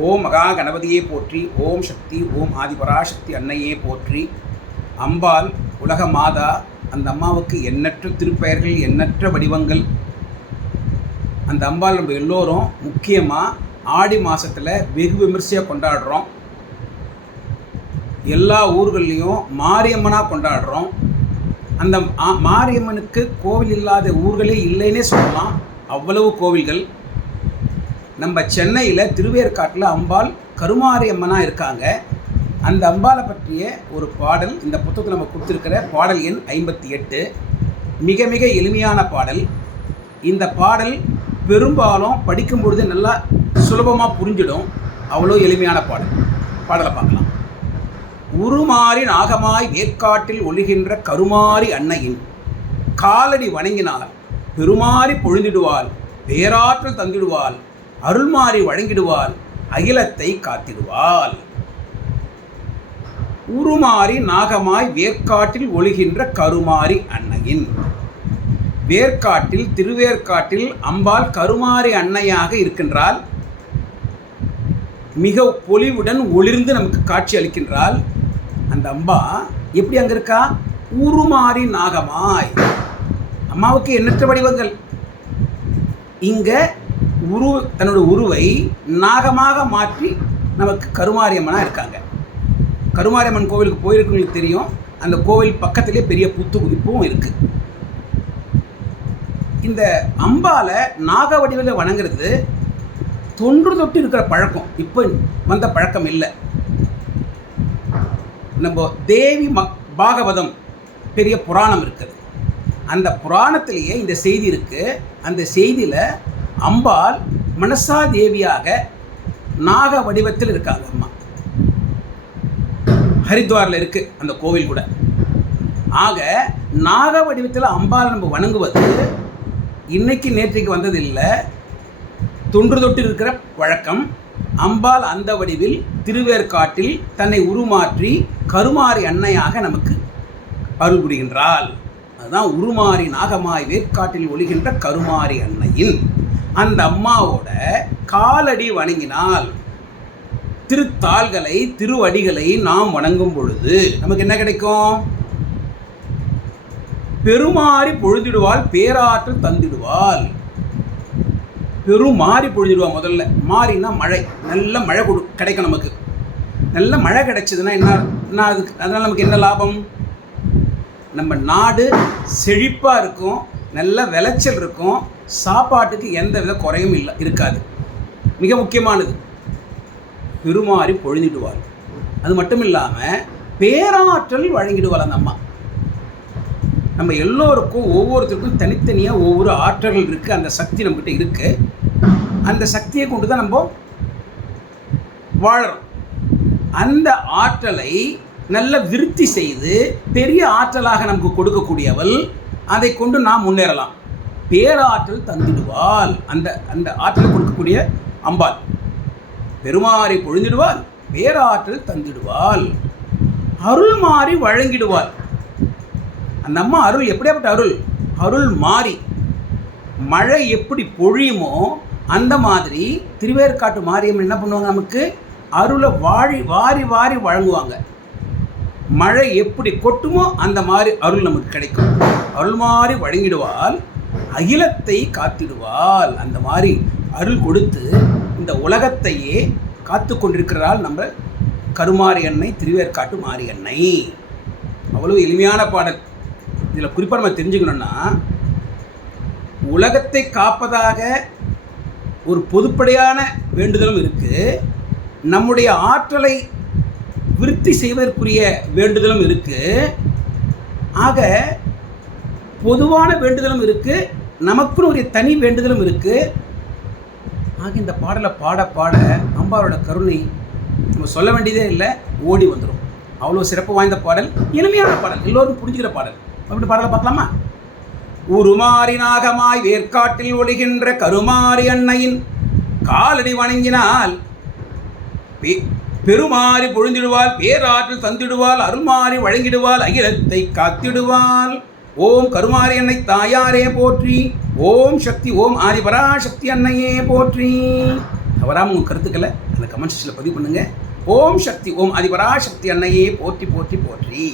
ஓம் மகா கணபதியே போற்றி ஓம் சக்தி ஓம் ஆதிபராசக்தி அன்னையே போற்றி. அம்பாள் உலக மாதா அந்த அம்மாவுக்கு எண்ணற்ற திருப்பெயர்கள் எண்ணற்ற வடிவங்கள். அந்த அம்பாள் நம்ம எல்லோரும் முக்கியமாக ஆடி மாதத்தில் வெகு விமர்சையாக கொண்டாடுறோம். எல்லா ஊர்கள்லேயும் மாரியம்மனாக கொண்டாடுறோம். அந்த மாரியம்மனுக்கு கோவில் இல்லாத ஊர்களே இல்லைன்னே சொல்லலாம். அவ்வளவு கோவில்கள். நம்ம சென்னையில் திருவேற்காட்டில் அம்பாள் கருமாரி அம்மனாக இருக்காங்க. அந்த அம்பாலை பற்றிய ஒரு பாடல் இந்த புத்தகத்தில் நம்ம கொடுத்துருக்கிற பாடல் எண் ஐம்பத்தி எட்டு. மிக மிக எளிமையான பாடல். இந்த பாடல் பெரும்பாலும் படிக்கும் பொழுது நல்லா சுலபமாக புரிஞ்சிடும். அவ்வளோ எளிமையான பாடல். பாடலை பார்க்கலாம். உருமாறி நாகமாய் வேற்காட்டில் ஒழுகின்ற கருமாரி அன்னையின் காலடி வணங்கினார் பெருமாறி பொழுந்திடுவாள் பேராற்றல் தந்திடுவாள். அருள்மாறி வழங்கிடுவாள் அகிலத்தை காத்திடுவாள். உருமாறி நாகமாய் வேர்க்காட்டில் ஒழுகின்ற கருமாறி அன்னையின். வேர்க்காட்டில் திருவேற்காட்டில் அம்பாள் கருமாறி அன்னையாக இருக்கின்றாள். மிக பொலிவுடன் ஒளிர்ந்து நமக்கு காட்சி அளிக்கின்றாள். அந்த அம்பா எப்படி அங்கே இருக்கா? உருமாறி நாகமாய். அம்மாவுக்கு எண்ணற்ற வடிவங்கள். இங்கே உரு தன்னோட உருவை நாகமாக மாற்றி நமக்கு கருமாரியம்மனாக இருக்காங்க. கருமாரியம்மன் கோவிலுக்கு போயிருக்கவங்களுக்கு தெரியும். அந்த கோவில் பக்கத்திலே பெரிய புத்து இப்பவும் இருக்குது இந்த அம்பால நாக வடிவில் வணங்குறது தொன்று தொட்டு இருக்கிற பழக்கம். இப்போ வந்த பழக்கம் இல்லை. நம்ம தேவி மக் பாகவதம் பெரிய புராணம் இருக்குது. அந்த புராணத்திலேயே இந்த செய்தி இருக்குது அந்த செய்தியில் அம்பாள் மனசா தேவியாக நாக வடிவத்தில் இருக்காங்க அம்மா. ஹரித்வாரில் இருக்குது அந்த கோவில் கூட. ஆக நாக வடிவத்தில் அம்பாள் நம்ம வணங்குவது இன்னைக்கு நேற்றைக்கு வந்ததில்லை. தொன்று தொட்டு இருக்கிற வழக்கம். அம்பாள் அந்த வடிவில் திருவேற்காட்டில் தன்னை உருமாற்றி கருமாரி அன்னையாக நமக்கு அருள் புரிகின்றாள் அதுதான் உருமாறி நாகமாய் வேற்காட்டில் ஒழிகின்ற கருமாறி அன்னையின் அந்த அம்மாவோட காலடி வணங்கினால் திருத்தாள்களை திருவடிகளை நாம் வணங்கும் பொழுது நமக்கு என்ன கிடைக்கும்? பெருமாறி பொழுதிடுவாள் பேராற்றல் தந்திடுவாள். பெருமாறி பொழுதிடுவா முதல்ல. மாறினா மழை. நல்ல மழை கொடு கிடைக்கும் நமக்கு. நல்ல மழை கிடைச்சதுன்னா என்ன என்ன அதுக்கு அதனால் நமக்கு என்ன லாபம்? நம்ம நாடு செழிப்பாக இருக்கும். நல்ல விளைச்சல் இருக்கும். சாப்பாட்டுக்கு எந்த வித குறையும் இல்லை இருக்காது. மிக முக்கியமானது பெருமாறி பொழுதிடுவார் அது மட்டும் இல்லாமல் பேராற்றல் வழங்கிடுவாள் அந்த அம்மா. நம்ம எல்லோருக்கும் ஒவ்வொருத்தருக்கும் தனித்தனியாக ஒவ்வொரு ஆற்றல்கள் இருக்குது அந்த சக்தி நம்மக்கிட்ட இருக்குது அந்த சக்தியை கொண்டு தான் நம்ம வாழறோம். அந்த ஆற்றலை நல்ல விருத்தி செய்து பெரிய ஆற்றலாக நமக்கு கொடுக்கக்கூடியவள் அதை கொண்டு நாம் முன்னேறலாம். பேராற்றல் தந்திடுவாள். அந்த அந்த ஆற்றல் கொடுக்கக்கூடிய அம்பாள். பெருமாறி பொழுந்திடுவாள். பேராற்றல் தந்திடுவாள். அருள் மாறி வழங்கிடுவாள். அந்த அம்மா அருள் எப்படியாப்பட்ட அருள்? அருள் மாறி. மழை எப்படி பொழியுமோ அந்த மாதிரி திருவேற்காட்டு மாரியம்மன் என்ன பண்ணுவாங்க நமக்கு? அருளை வாழி வாரி வாரி வழங்குவாங்க. மழை எப்படி கொட்டுமோ அந்த மாதிரி அருள் நமக்கு கிடைக்கும். அருள் மாதிரி வழங்கிடுவாள் அகிலத்தை காத்திடுவாள். அந்த மாதிரி அருள் கொடுத்து இந்த உலகத்தையே காத்து கொண்டிருக்கிறாள் நம்ம கருமாரி அன்னை திருவேற்காட்டு மாரி அன்னை அவ்வளவு எளிமையான பாடல். இதில் குறிப்பாக நம்ம தெரிஞ்சுக்கணும்னா உலகத்தை காப்பதாக ஒரு பொதுப்படையான வேண்டுதலும் இருக்குது நம்முடைய ஆற்றலை விருத்தி செய்வதற்குரிய வேண்டுதலும் இருக்குது ஆக பொதுவான வேண்டுதலும் இருக்குது நமக்குன்னு ஒரு தனி வேண்டுதலும் இருக்குது ஆக இந்த பாடலை பாட பாட அம்பாவோட கருணை நம்ம சொல்ல வேண்டியதே இல்லை ஓடி வந்துடும் அவ்வளோ சிறப்பு வாய்ந்த பாடல் எளிமையான பாடல் எல்லோரும் புரிஞ்சுக்கிற பாடல். அப்படி பாடலை பார்க்கலாமா? உருமாறி நாகமாய் வேர்க்காட்டில் ஒளிகின்ற கருமாரி அன்னையின் காலடி வணங்கினால் பெருமாறி பொழுந்திடுவாள் பேராற்றில் தந்திடுவாள் அருள்மாறி வழங்கிடுவாள் அகிலத்தை காத்திடுவாள். ஓம் கருமாரி அன்னை தாயாரே போற்றி ஓம் சக்தி ஓம் ஆதிபராசக்தி அன்னையே போற்றி. தவறாமல் உங்கள் கருத்துக்களை அந்த கமெண்ட் செக்ஷனில் பதிவு பண்ணுங்கள் ஓம் சக்தி ஓம் அதிபராசக்தி அன்னையே போற்றி போற்றி போற்றி.